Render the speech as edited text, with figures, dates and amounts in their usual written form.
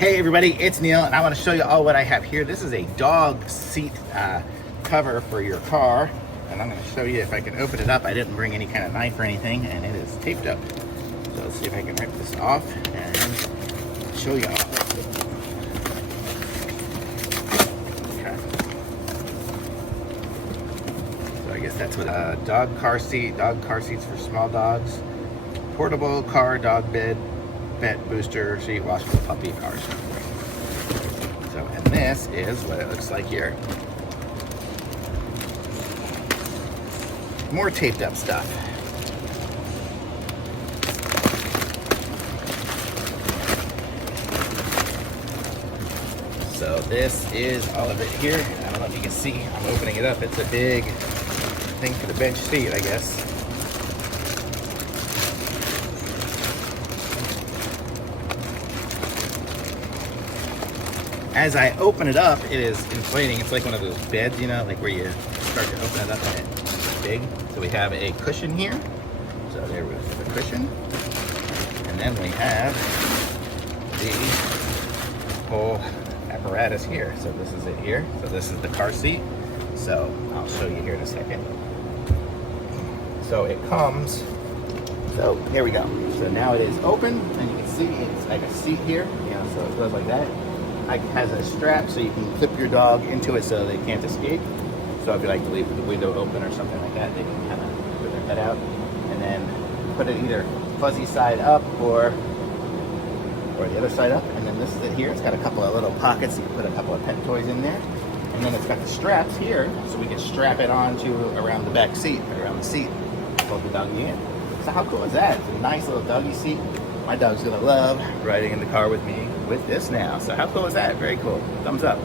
Hey everybody, it's Neil and I want to show you all what I have here. This is a dog seat cover for your car, and I'm going to show you if I can open it up. I didn't bring any kind of knife or anything, and it is taped up. So let's see if I can rip this off and show you all. Okay. So I guess that's what a dog car seats for small dogs, portable car dog bed, vet booster seat, washable puppy cars. So, and this is what it looks like here. More taped up stuff. So this is all of it here. I don't know if you can see, I'm opening it up. It's a big thing for the bench seat, I guess. As I open it up, it is inflating. It's like one of those beds, you know, like where you start to open it up and it's big. So we have a cushion here. So there was the cushion. And then we have the whole apparatus here. So this is it here. So this is the car seat. So I'll show you here in a second. So it comes, so here we go. So now it is open, and you can see it's like a seat here, you know, so it goes like that. It has a strap so you can clip your dog into it so they can't escape. So if you like to leave the window open or something like that, they can kind of put their head out and then put it either fuzzy side up or the other side up. And then this is it here. It's got a couple of little pockets. You can put a couple of pet toys in there. And then it's got the straps here so we can strap it onto around the back seat, around the seat, hold the doggy in. So how cool is that? It's a nice little doggy seat. My dog's gonna love riding in the car with me with this now. So how cool is that? Very cool. Thumbs up.